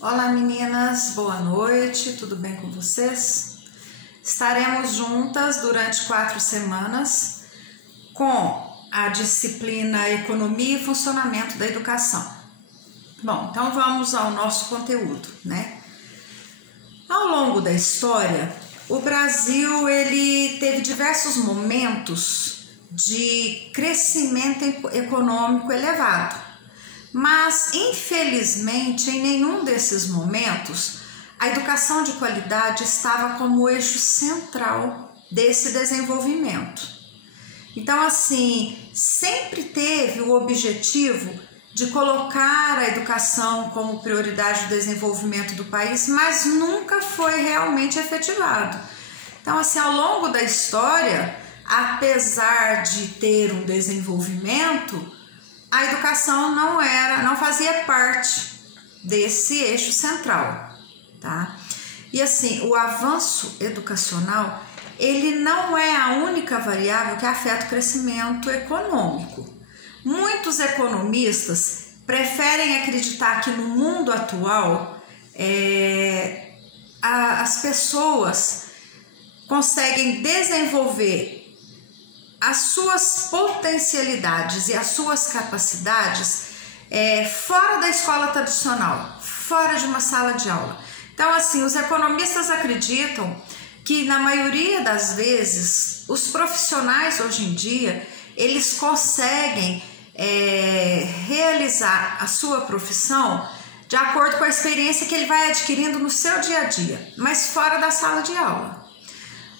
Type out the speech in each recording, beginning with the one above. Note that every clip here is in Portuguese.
Olá meninas, boa noite, tudo bem com vocês? Estaremos juntas durante 4 semanas com a disciplina Economia e Funcionamento da Educação. Bom, então vamos ao nosso conteúdo, né? Ao longo da história, o Brasil ele teve diversos momentos de crescimento econômico elevado. Mas, infelizmente, em nenhum desses momentos, a educação de qualidade estava como eixo central desse desenvolvimento. Então, assim, sempre teve o objetivo de colocar a educação como prioridade do desenvolvimento do país, mas nunca foi realmente efetivado. Então, assim, ao longo da história, apesar de ter um desenvolvimento, a educação não fazia parte desse eixo central, tá? E assim, o avanço educacional, ele não é a única variável que afeta o crescimento econômico. Muitos economistas preferem acreditar que no mundo atual as pessoas conseguem desenvolver as suas potencialidades e as suas capacidades fora da escola tradicional, fora de uma sala de aula. Então, assim, os economistas acreditam que, na maioria das vezes, os profissionais hoje em dia, eles conseguem realizar a sua profissão de acordo com a experiência que ele vai adquirindo no seu dia a dia, mas fora da sala de aula.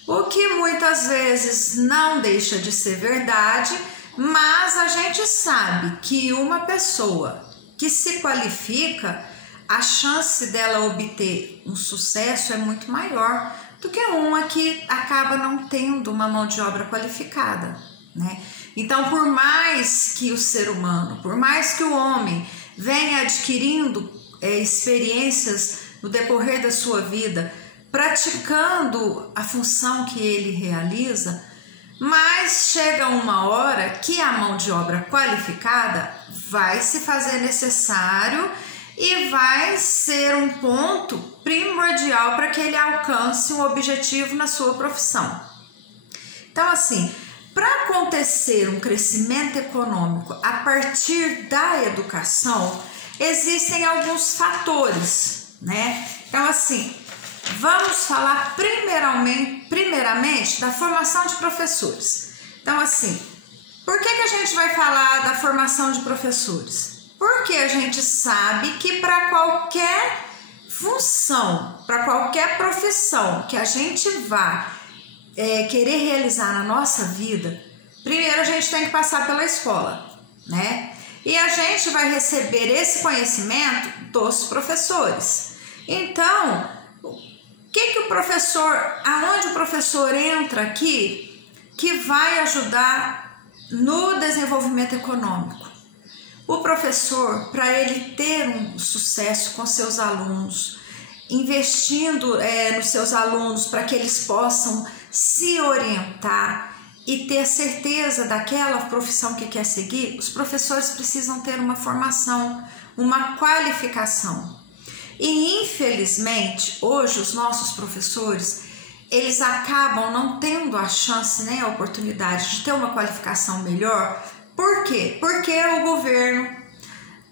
O que muitas vezes não deixa de ser verdade, mas a gente sabe que uma pessoa que se qualifica, a chance dela obter um sucesso é muito maior do que uma que acaba não tendo uma mão de obra qualificada, né? Então, por mais que o ser humano, por mais que o homem venha adquirindo experiências no decorrer da sua vida, praticando a função que ele realiza, mas chega uma hora que a mão de obra qualificada vai se fazer necessário e vai ser um ponto primordial para que ele alcance um objetivo na sua profissão. Então, assim, para acontecer um crescimento econômico a partir da educação, existem alguns fatores, né? Então, assim, vamos falar primeiramente da formação de professores. Então, assim, por que a gente vai falar da formação de professores? Porque a gente sabe que para qualquer função, para qualquer profissão que a gente vá querer realizar na nossa vida, primeiro a gente tem que passar pela escola, né? E a gente vai receber esse conhecimento dos professores. Então, aonde o professor entra aqui que vai ajudar no desenvolvimento econômico? O professor, para ele ter um sucesso com seus alunos, investindo nos seus alunos para que eles possam se orientar e ter certeza daquela profissão que quer seguir, os professores precisam ter uma formação, uma qualificação. E infelizmente, hoje os nossos professores, eles acabam não tendo a chance nem a oportunidade de ter uma qualificação melhor. Por quê? Porque o governo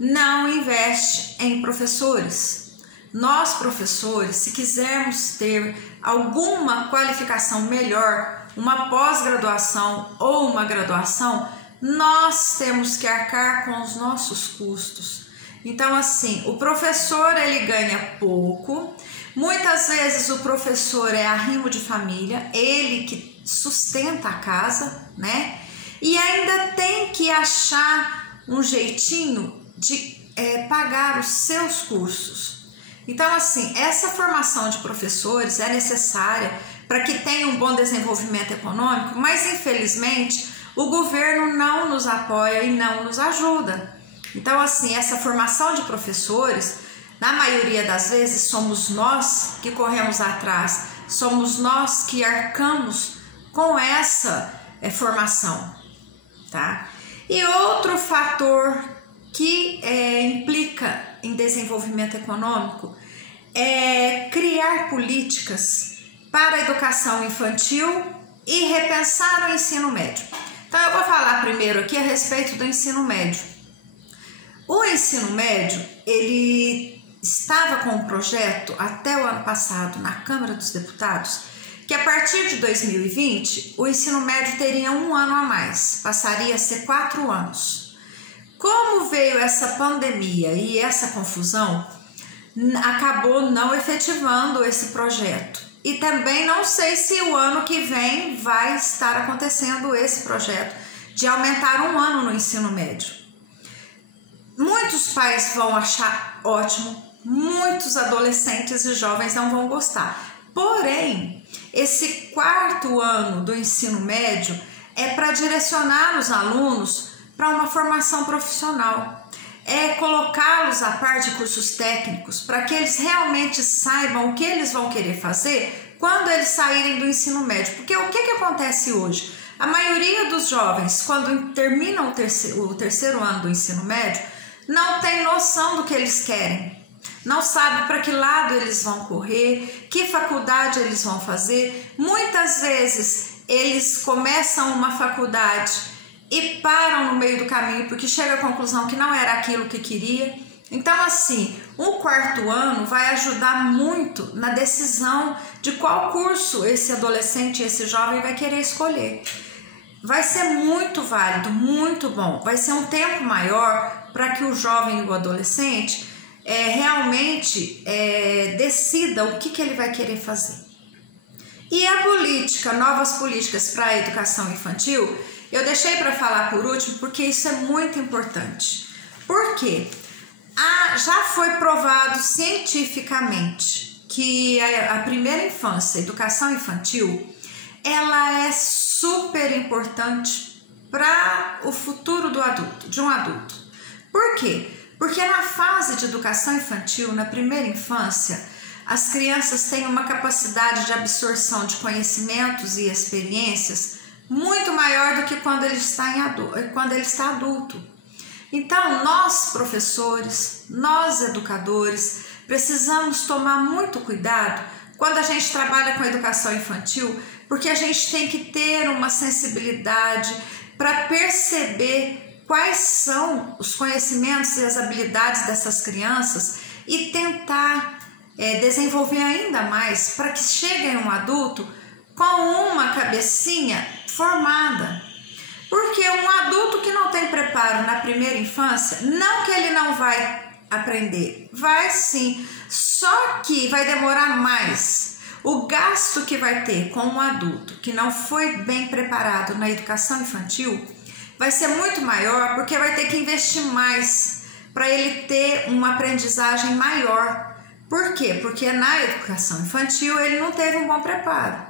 não investe em professores. Nós, professores, se quisermos ter alguma qualificação melhor, uma pós-graduação ou uma graduação, nós temos que arcar com os nossos custos. Então, assim, o professor ele ganha pouco, muitas vezes o professor é arrimo de família, ele que sustenta a casa, né? E ainda tem que achar um jeitinho de pagar os seus cursos. Então, assim, essa formação de professores é necessária para que tenha um bom desenvolvimento econômico, mas infelizmente o governo não nos apoia e não nos ajuda. Então, assim, essa formação de professores, na maioria das vezes, somos nós que corremos atrás, somos nós que arcamos com essa formação, tá? E outro fator que implica em desenvolvimento econômico é criar políticas para a educação infantil e repensar o ensino médio. Então eu vou falar primeiro aqui a respeito do ensino médio. O ensino médio, ele estava com um projeto até o ano passado na Câmara dos Deputados, que a partir de 2020 o ensino médio teria um ano a mais, passaria a ser 4 anos. Como veio essa pandemia e essa confusão, acabou não efetivando esse projeto. E também não sei se o ano que vem vai estar acontecendo esse projeto de aumentar um ano no ensino médio. Muitos pais vão achar ótimo, muitos adolescentes e jovens não vão gostar. Porém, esse 4º ano do ensino médio é para direcionar os alunos para uma formação profissional. É colocá-los a par de cursos técnicos para que eles realmente saibam o que eles vão querer fazer quando eles saírem do ensino médio. Porque o que acontece hoje? A maioria dos jovens, quando terminam o terceiro ano do ensino médio, não tem noção do que eles querem. Não sabe para que lado eles vão correr, que faculdade eles vão fazer. Muitas vezes eles começam uma faculdade e param no meio do caminho porque chega à conclusão que não era aquilo que queria. Então, assim, o 4º ano vai ajudar muito na decisão de qual curso esse adolescente, esse jovem vai querer escolher. Vai ser muito válido, muito bom. Vai ser um tempo maior para que o jovem e o adolescente realmente decida o que ele vai querer fazer. E a política, novas políticas para a educação infantil, eu deixei para falar por último porque isso é muito importante. Por quê? Já foi provado cientificamente que a primeira infância, a educação infantil, ela é super importante para o futuro de um adulto. Por quê? Porque na fase de educação infantil, na primeira infância, as crianças têm uma capacidade de absorção de conhecimentos e experiências muito maior do que quando ele está adulto. Então, nós professores, nós educadores, precisamos tomar muito cuidado quando a gente trabalha com a educação infantil, porque a gente tem que ter uma sensibilidade para perceber quais são os conhecimentos e as habilidades dessas crianças e tentar desenvolver ainda mais para que cheguem um adulto com uma cabecinha formada. Porque um adulto que não tem preparo na primeira infância, não que ele não vai aprender, vai sim, só que vai demorar mais. O gasto que vai ter com um adulto que não foi bem preparado na educação infantil vai ser muito maior, porque vai ter que investir mais para ele ter uma aprendizagem maior. Por quê? Porque na educação infantil ele não teve um bom preparo.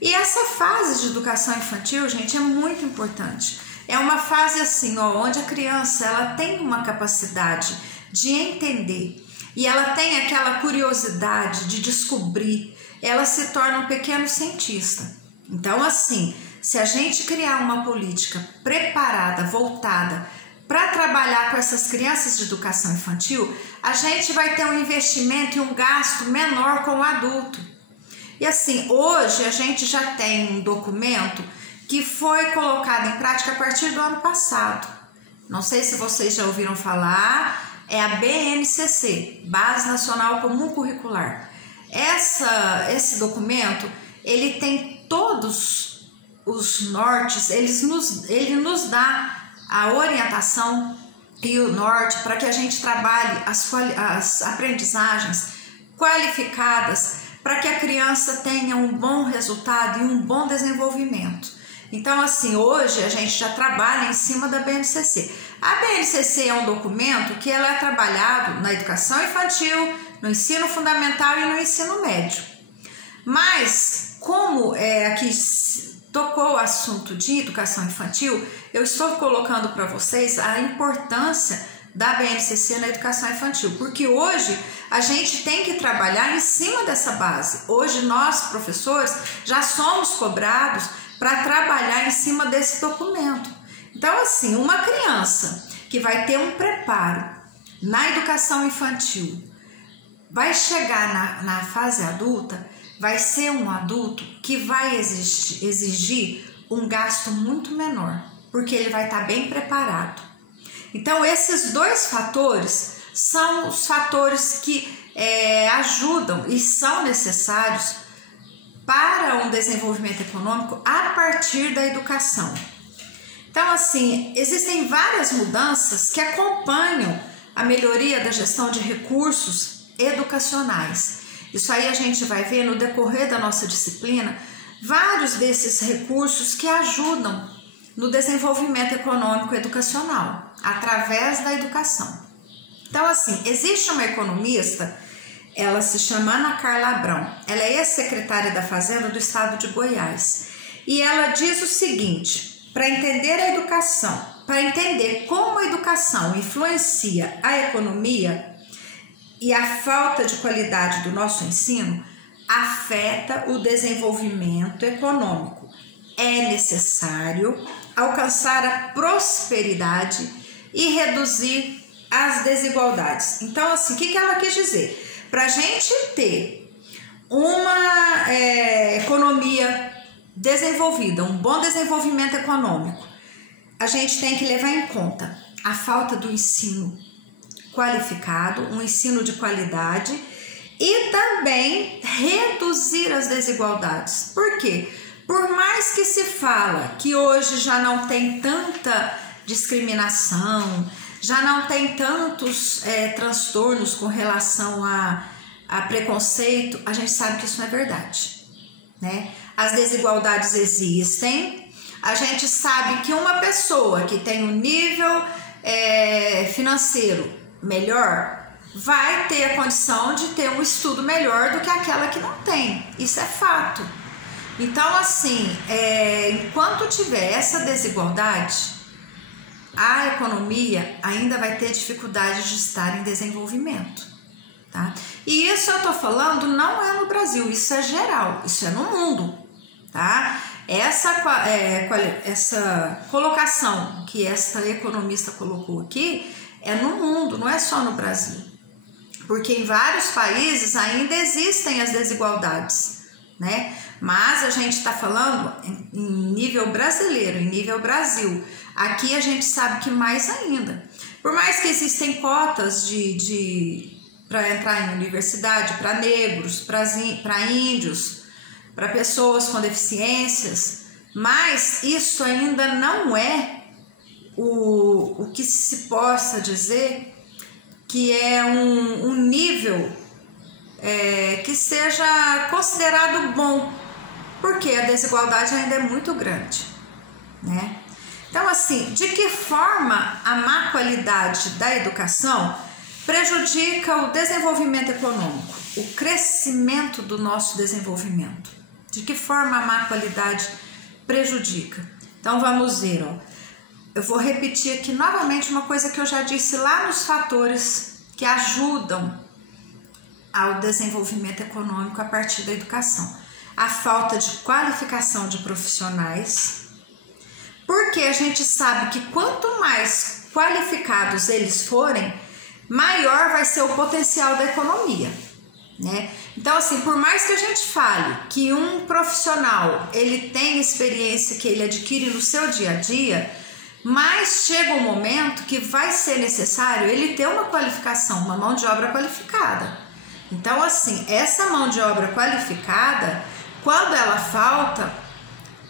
E essa fase de educação infantil, gente, é muito importante. É uma fase assim, onde a criança ela tem uma capacidade de entender e ela tem aquela curiosidade de descobrir. Ela se torna um pequeno cientista. Então, assim, se a gente criar uma política preparada, voltada para trabalhar com essas crianças de educação infantil, a gente vai ter um investimento e um gasto menor com o adulto. E assim, hoje a gente já tem um documento que foi colocado em prática a partir do ano passado. Não sei se vocês já ouviram falar, é a BNCC, Base Nacional Comum Curricular. Esse documento, ele tem todos os nortes, ele nos dá a orientação e o norte para que a gente trabalhe as aprendizagens qualificadas para que a criança tenha um bom resultado e um bom desenvolvimento. Então, assim, hoje a gente já trabalha em cima da BNCC. A BNCC é um documento que ela é trabalhado na educação infantil, no ensino fundamental e no ensino médio. Mas, como aqui tocou o assunto de educação infantil, eu estou colocando para vocês a importância da BNCC na educação infantil, porque hoje a gente tem que trabalhar em cima dessa base. Hoje nós, professores, já somos cobrados para trabalhar em cima desse documento. Então, assim, uma criança que vai ter um preparo na educação infantil vai chegar na fase adulta, vai ser um adulto que vai exigir um gasto muito menor, porque ele vai estar bem preparado. Então, esses dois fatores são os fatores que ajudam e são necessários para um desenvolvimento econômico a partir da educação. Então, assim, existem várias mudanças que acompanham a melhoria da gestão de recursos educacionais. Isso aí a gente vai ver no decorrer da nossa disciplina, vários desses recursos que ajudam no desenvolvimento econômico educacional, através da educação. Então, assim, existe uma economista, ela se chama Ana Carla Abrão, ela é ex-secretária da Fazenda do estado de Goiás, e ela diz o seguinte: para entender a educação, para entender como a educação influencia a economia e a falta de qualidade do nosso ensino, afeta o desenvolvimento econômico. É necessário alcançar a prosperidade e reduzir as desigualdades. Então, assim, o que ela quis dizer? Para a gente ter uma economia desenvolvida, um bom desenvolvimento econômico, a gente tem que levar em conta a falta do ensino qualificado, um ensino de qualidade e também reduzir as desigualdades. Por quê? Por mais que se fala que hoje já não tem tanta discriminação, já não tem tantos transtornos com relação a preconceito, a gente sabe que isso não é verdade, né? As desigualdades existem, a gente sabe que uma pessoa que tem um nível financeiro melhor vai ter a condição de ter um estudo melhor do que aquela que não tem, isso é fato. Então, assim, enquanto tiver essa desigualdade, a economia ainda vai ter dificuldade de estar em desenvolvimento, tá? E isso eu tô falando não é no Brasil, isso é geral, isso é no mundo, tá? Essa colocação que esta economista colocou aqui é no mundo, não é só no Brasil, porque em vários países ainda existem as desigualdades, né? Mas a gente está falando em nível brasileiro, em nível Brasil. Aqui a gente sabe que mais ainda. Por mais que existem cotas para entrar em universidade para negros, para índios, para pessoas com deficiências, mas isso ainda não é o que se possa dizer que é um nível que seja considerado bom, porque a desigualdade ainda é muito grande, né? Então, assim, de que forma a má qualidade da educação prejudica o desenvolvimento econômico, o crescimento do nosso desenvolvimento? De que forma a má qualidade prejudica? Então, vamos ver, ó. Eu vou repetir aqui novamente uma coisa que eu já disse lá nos fatores que ajudam ao desenvolvimento econômico a partir da educação. A falta de qualificação de profissionais, porque a gente sabe que quanto mais qualificados eles forem, maior vai ser o potencial da economia, né? Então, assim, por mais que a gente fale que um profissional, ele tem experiência que ele adquire no seu dia a dia, mas chega um momento que vai ser necessário ele ter uma qualificação, uma mão de obra qualificada. Então, assim, essa mão de obra qualificada, quando ela falta,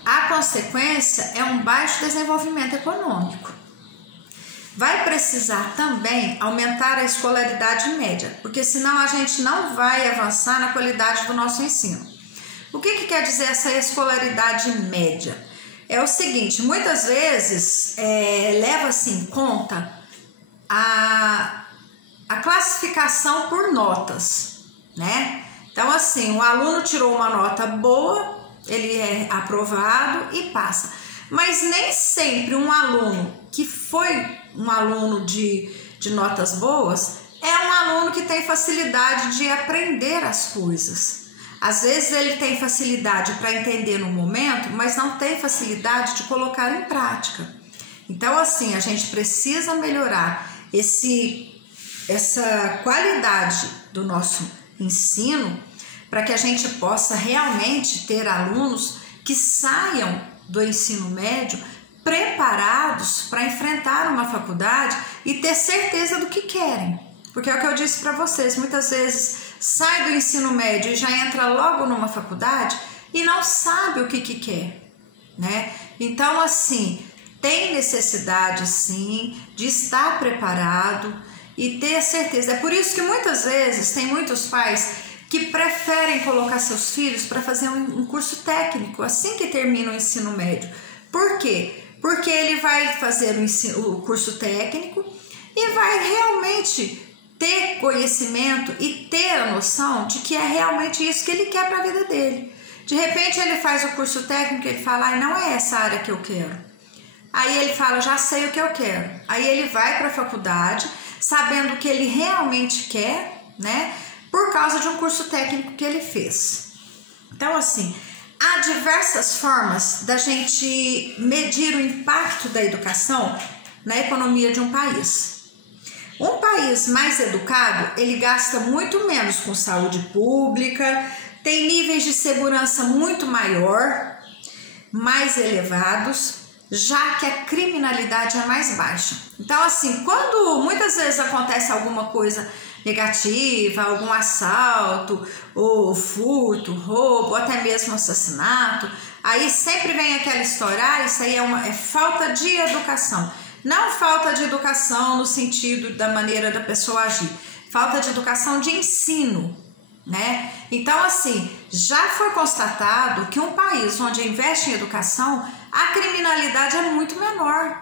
a consequência é um baixo desenvolvimento econômico. Vai precisar também aumentar a escolaridade média, porque senão a gente não vai avançar na qualidade do nosso ensino. O que quer dizer essa escolaridade média? É o seguinte, muitas vezes leva-se em conta a classificação por notas, né? Então, assim, o aluno tirou uma nota boa, ele é aprovado e passa. Mas nem sempre um aluno que foi um aluno de notas boas é um aluno que tem facilidade de aprender as coisas. Às vezes ele tem facilidade para entender no momento, mas não tem facilidade de colocar em prática. Então, assim, a gente precisa melhorar esse essa qualidade do nosso ensino, para que a gente possa realmente ter alunos que saiam do ensino médio preparados para enfrentar uma faculdade e ter certeza do que querem. Porque é o que eu disse para vocês, muitas vezes sai do ensino médio e já entra logo numa faculdade e não sabe o que quer, né? Então, assim, tem necessidade, sim, de estar preparado e ter certeza. É por isso que muitas vezes tem muitos pais que preferem colocar seus filhos para fazer um curso técnico assim que termina o ensino médio. Por quê? Porque ele vai fazer o curso técnico e vai realmente ter conhecimento e ter a noção de que é realmente isso que ele quer para a vida dele. De repente ele faz o curso técnico e ele fala, não é essa área que eu quero. Aí ele fala, já sei o que eu quero. Aí ele vai para a faculdade sabendo o que ele realmente quer, né? Por causa de um curso técnico que ele fez. Então, assim, há diversas formas da gente medir o impacto da educação na economia de um país. Um país mais educado, ele gasta muito menos com saúde pública, tem níveis de segurança muito mais elevados, já que a criminalidade é mais baixa. Então, assim, quando muitas vezes acontece alguma coisa negativa, algum assalto, ou furto, roubo, ou até mesmo assassinato, aí sempre vem aquela história, isso aí é falta de educação. Não falta de educação no sentido da maneira da pessoa agir, falta de educação de ensino, né? Então, assim, já foi constatado que um país onde investe em educação, a criminalidade é muito menor.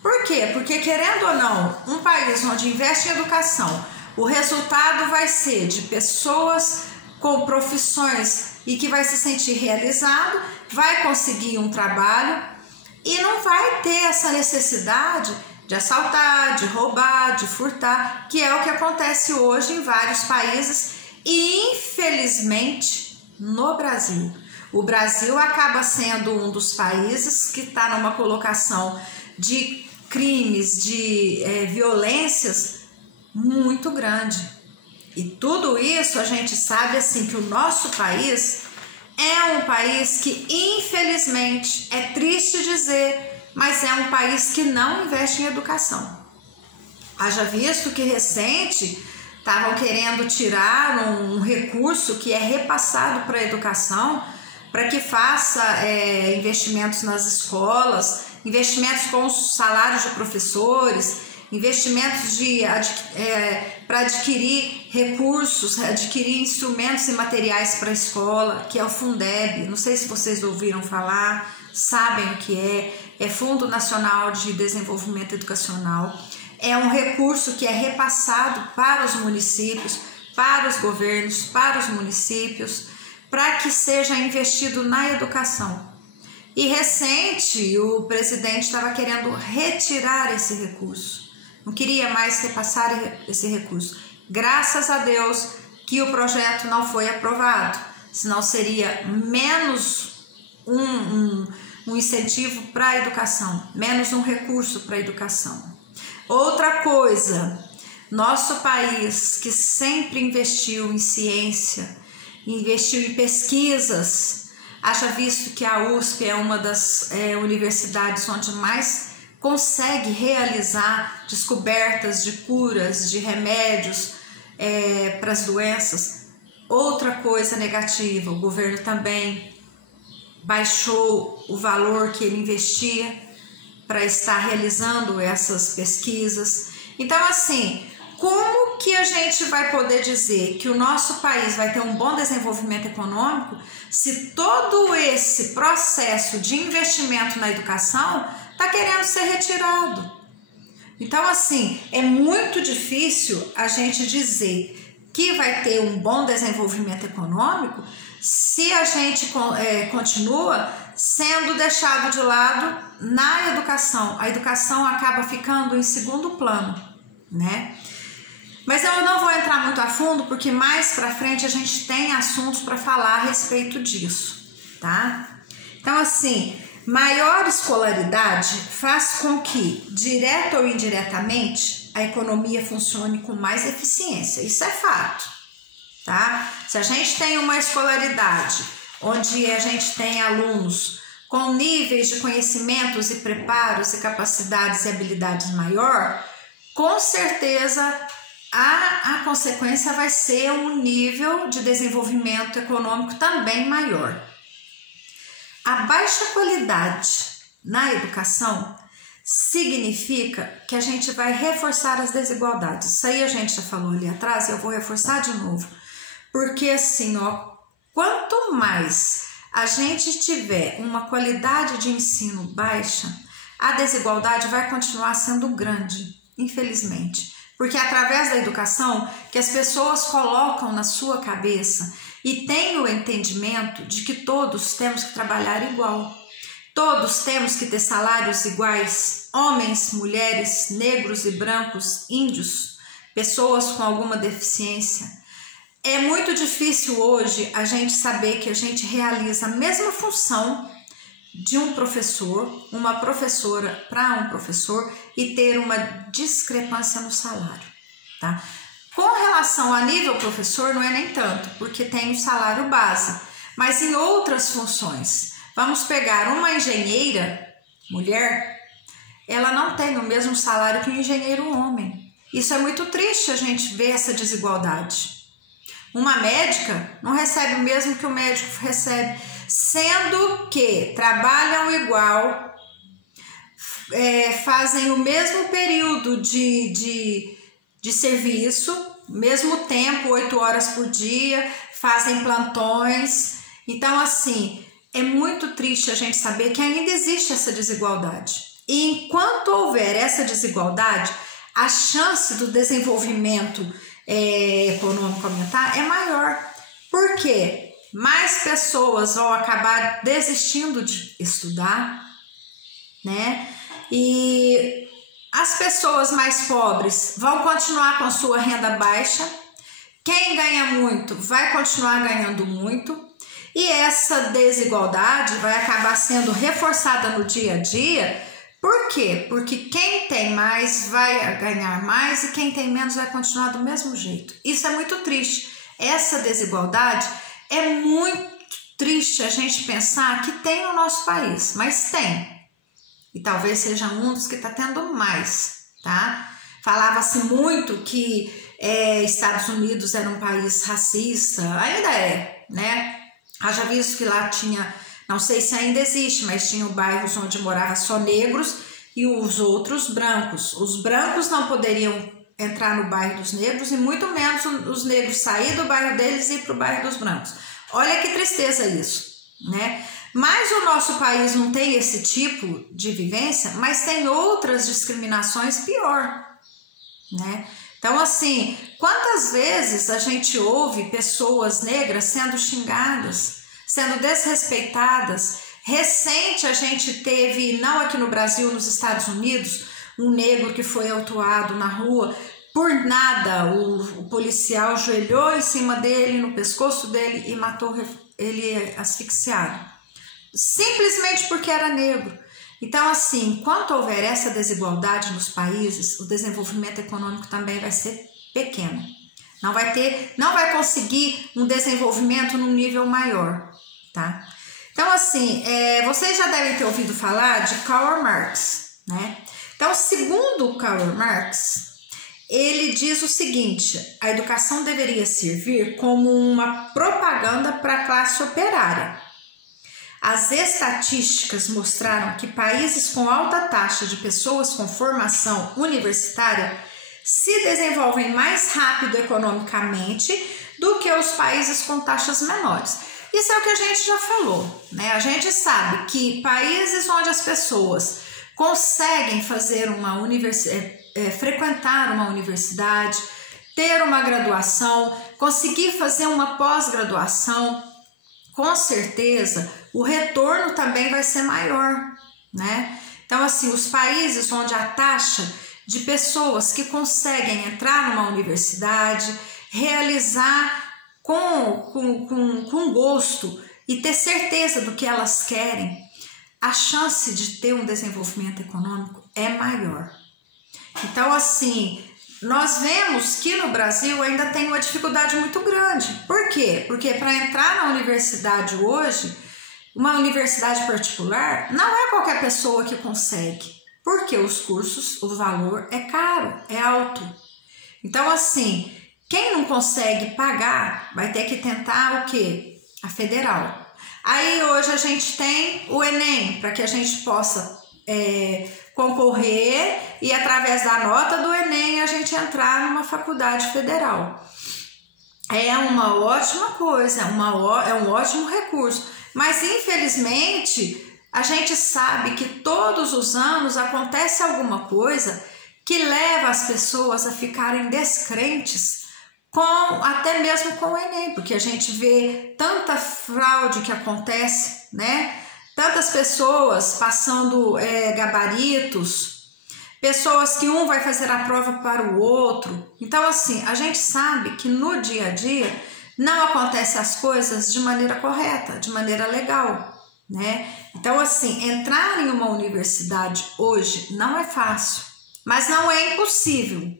Por quê? Porque, querendo ou não, um país onde investe em educação, o resultado vai ser de pessoas com profissões e que vai se sentir realizado, vai conseguir um trabalho e não vai ter essa necessidade de assaltar, de roubar, de furtar, que é o que acontece hoje em vários países e, infelizmente, no Brasil. O Brasil acaba sendo um dos países que está numa colocação de crimes, de violências muito grande. E tudo isso a gente sabe assim que o nosso país é um país que, infelizmente, é triste dizer, mas é um país que não investe em educação. Haja visto que recente estavam querendo tirar um recurso que é repassado para a educação, para que faça investimentos nas escolas, investimentos com os salários de professores, investimentos para adquirir recursos, adquirir instrumentos e materiais para a escola, que é o Fundeb. Não sei se vocês ouviram falar, sabem o que é Fundo Nacional de Desenvolvimento Educacional. É um recurso que é repassado para os municípios, para os governos, para os municípios, para que seja investido na educação. E recente, o presidente estava querendo retirar esse recurso. Não queria mais repassar esse recurso. Graças a Deus que o projeto não foi aprovado, senão seria menos um incentivo para a educação, menos um recurso para a educação. Outra coisa, nosso país que sempre investiu em ciência, investiu em pesquisas, haja visto que a USP é uma das universidades onde mais consegue realizar descobertas de curas, de remédios para as doenças. Outra coisa negativa, o governo também baixou o valor que ele investia para estar realizando essas pesquisas. Então, assim, como que a gente vai poder dizer que o nosso país vai ter um bom desenvolvimento econômico se todo esse processo de investimento na educação está querendo ser retirado? Então, assim, é muito difícil a gente dizer que vai ter um bom desenvolvimento econômico se a gente continua sendo deixado de lado na educação. A educação acaba ficando em segundo plano, né? Mas eu não vou entrar muito a fundo, porque mais para frente a gente tem assuntos para falar a respeito disso, tá? Então, assim, maior escolaridade faz com que, direto ou indiretamente, a economia funcione com mais eficiência. Isso é fato, tá? Se a gente tem uma escolaridade onde a gente tem alunos com níveis de conhecimentos e preparos e capacidades e habilidades maior, com certeza a consequência vai ser um nível de desenvolvimento econômico também maior. A baixa qualidade na educação significa que a gente vai reforçar as desigualdades. Isso aí a gente já falou ali atrás e eu vou reforçar de novo. Porque assim, ó, quanto mais a gente tiver uma qualidade de ensino baixa, a desigualdade vai continuar sendo grande, infelizmente. Porque é através da educação que as pessoas colocam na sua cabeça e têm o entendimento de que todos temos que trabalhar igual. Todos temos que ter salários iguais, homens, mulheres, negros e brancos, índios, pessoas com alguma deficiência. É muito difícil hoje a gente saber que a gente realiza a mesma função de um professor, uma professora para um professor e ter uma discrepância no salário, tá? Com relação a nível professor não é nem tanto, porque tem o salário base, mas em outras funções, vamos pegar uma engenheira, mulher, ela não tem o mesmo salário que um engenheiro homem. Isso é muito triste a gente ver essa desigualdade. Uma médica não recebe o mesmo que o médico recebe, sendo que trabalham igual, fazem o mesmo período de serviço, mesmo tempo, 8 horas por dia, fazem plantões. Então, assim, é muito triste a gente saber que ainda existe essa desigualdade. E enquanto houver essa desigualdade, a chance do desenvolvimento econômico aumentar é maior. Por quê? Mais pessoas vão acabar desistindo de estudar, né? E as pessoas mais pobres vão continuar com a sua renda baixa. Quem ganha muito vai continuar ganhando muito. E essa desigualdade vai acabar sendo reforçada no dia a dia. Por quê? Porque quem tem mais vai ganhar mais e quem tem menos vai continuar do mesmo jeito. Isso é muito triste. Essa desigualdade é muito triste a gente pensar que tem no nosso país, mas tem. E talvez seja um dos que está tendo mais, tá? Falava-se muito que Estados Unidos era um país racista, ainda é, né? Haja visto que lá tinha, não sei se ainda existe, mas tinha bairros onde moravam só negros e os outros brancos. Os brancos não poderiam entrar no bairro dos negros e muito menos os negros sair do bairro deles e ir para o bairro dos brancos. Olha que tristeza isso, né? Mas o nosso país não tem esse tipo de vivência, mas tem outras discriminações pior, né? Então, assim, quantas vezes a gente ouve pessoas negras sendo xingadas, sendo desrespeitadas? Recente a gente teve, não aqui no Brasil, nos Estados Unidos, um negro que foi autuado na rua. Por nada, o policial ajoelhou em cima dele, no pescoço dele e matou ele asfixiado. Simplesmente porque era negro. Então, assim, enquanto houver essa desigualdade nos países, o desenvolvimento econômico também vai ser pequeno. Não vai conseguir um desenvolvimento num nível maior, tá? Então, assim, vocês já devem ter ouvido falar de Karl Marx, né? Então, segundo Karl Marx, ele diz o seguinte: a educação deveria servir como uma propaganda para a classe operária. As estatísticas mostraram que países com alta taxa de pessoas com formação universitária se desenvolvem mais rápido economicamente do que os países com taxas menores. Isso é o que a gente já falou, né? A gente sabe que países onde as pessoas conseguem fazer frequentar uma universidade, ter uma graduação, conseguir fazer uma pós-graduação, com certeza o retorno também vai ser maior, né? Então, assim, os países onde a taxa de pessoas que conseguem entrar numa universidade, realizar com gosto e ter certeza do que elas querem, a chance de ter um desenvolvimento econômico é maior. Então, assim, nós vemos que no Brasil ainda tem uma dificuldade muito grande. Por quê? Porque para entrar na universidade hoje, uma universidade particular, não é qualquer pessoa que consegue. Porque os cursos, o valor é caro, é alto. Então, assim, quem não consegue pagar vai ter que tentar o quê? A federal. Aí hoje a gente tem o Enem, para que a gente possa concorrer e através da nota do Enem a gente entrar numa faculdade federal. É uma ótima coisa, é um ótimo recurso, mas infelizmente a gente sabe que todos os anos acontece alguma coisa que leva as pessoas a ficarem descrentes até mesmo com o Enem, porque a gente vê tanta fraude que acontece, né? Tantas pessoas passando gabaritos, pessoas que um vai fazer a prova para o outro. Então, assim, a gente sabe que no dia a dia não acontecem as coisas de maneira correta, de maneira legal, né? Então, assim, entrar em uma universidade hoje não é fácil, mas não é impossível,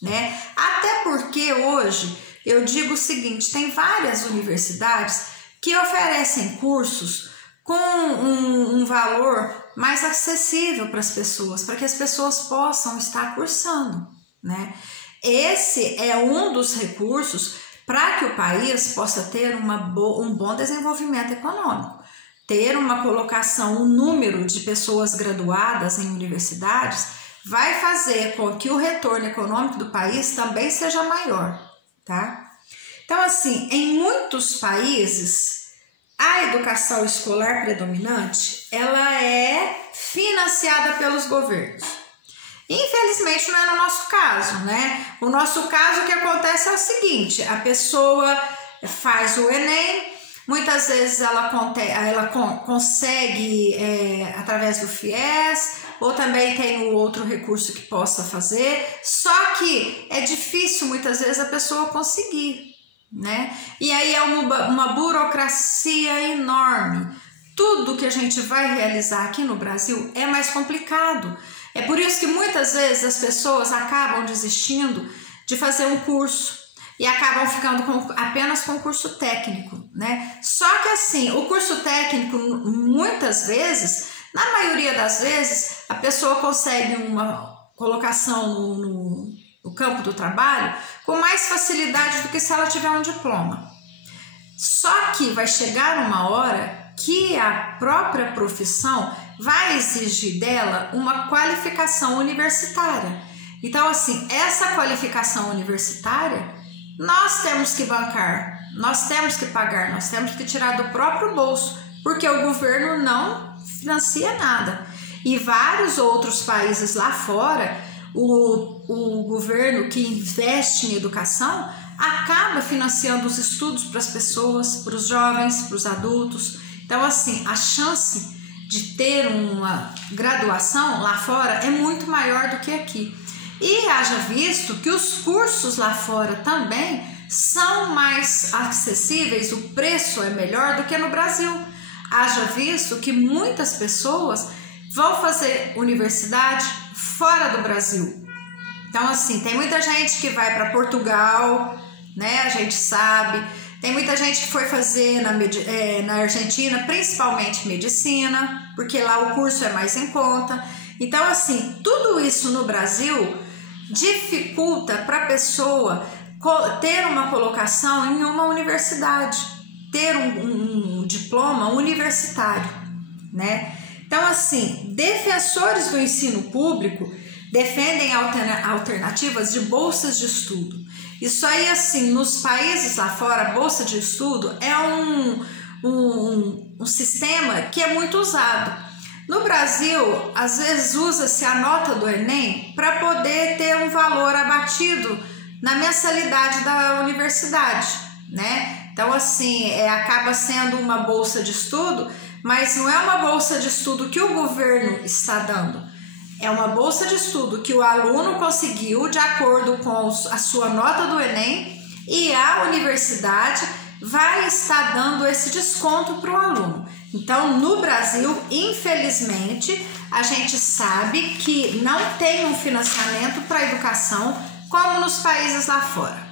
né? Até porque hoje, eu digo o seguinte, tem várias universidades que oferecem cursos com um valor mais acessível para as pessoas, para que as pessoas possam estar cursando, né? Esse é um dos recursos para que o país possa ter um bom desenvolvimento econômico, ter uma colocação, um número de pessoas graduadas em universidades vai fazer com que o retorno econômico do país também seja maior, tá? Então, assim, em muitos países, a educação escolar predominante, ela é financiada pelos governos. Infelizmente não é no nosso caso, né? O nosso caso, o que acontece é o seguinte, a pessoa faz o Enem, muitas vezes ela consegue através do FIES, ou também tem o outro recurso que possa fazer, só que é difícil muitas vezes a pessoa conseguir, né? E aí é uma burocracia enorme. Tudo que a gente vai realizar aqui no Brasil é mais complicado. É por isso que muitas vezes as pessoas acabam desistindo de fazer um curso e acabam ficando apenas com curso técnico, né? Só que assim, o curso técnico, muitas vezes, na maioria das vezes, a pessoa consegue uma colocação no campo do trabalho com mais facilidade do que se ela tiver um diploma. Só que vai chegar uma hora que a própria profissão vai exigir dela uma qualificação universitária. Então, assim, essa qualificação universitária nós temos que bancar, nós temos que pagar, nós temos que tirar do próprio bolso, porque o governo não financia nada. E vários outros países lá fora, o governo que investe em educação acaba financiando os estudos para as pessoas, para os jovens, para os adultos. Então, assim, a chance de ter uma graduação lá fora é muito maior do que aqui. E haja visto que os cursos lá fora também são mais acessíveis, o preço é melhor do que no Brasil. Haja visto que muitas pessoas vão fazer universidade fora do Brasil. Então, assim, tem muita gente que vai para Portugal, né? A gente sabe. Tem muita gente que foi fazer na Argentina, principalmente medicina, porque lá o curso é mais em conta. Então, assim, tudo isso no Brasil dificulta para a pessoa ter uma colocação em uma universidade, ter um diploma universitário, né? Então, assim, defensores do ensino público defendem alternativas de bolsas de estudo. Isso aí, assim, nos países lá fora, a bolsa de estudo é um sistema que é muito usado. No Brasil, às vezes usa-se a nota do Enem para poder ter um valor abatido na mensalidade da universidade, né? Então, assim, acaba sendo uma bolsa de estudo, mas não é uma bolsa de estudo que o governo está dando. É uma bolsa de estudo que o aluno conseguiu de acordo com a sua nota do Enem e a universidade vai estar dando esse desconto para o aluno. Então, no Brasil, infelizmente, a gente sabe que não tem um financiamento para a educação como nos países lá fora.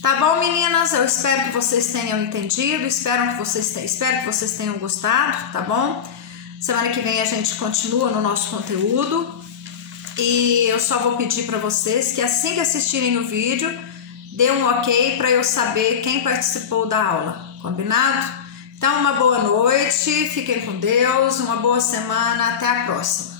Tá bom, meninas? Eu espero que vocês tenham entendido, espero que vocês tenham gostado, tá bom? Semana que vem a gente continua no nosso conteúdo e eu só vou pedir para vocês que assim que assistirem o vídeo, dê um ok para eu saber quem participou da aula, combinado? Então, uma boa noite, fiquem com Deus, uma boa semana, até a próxima.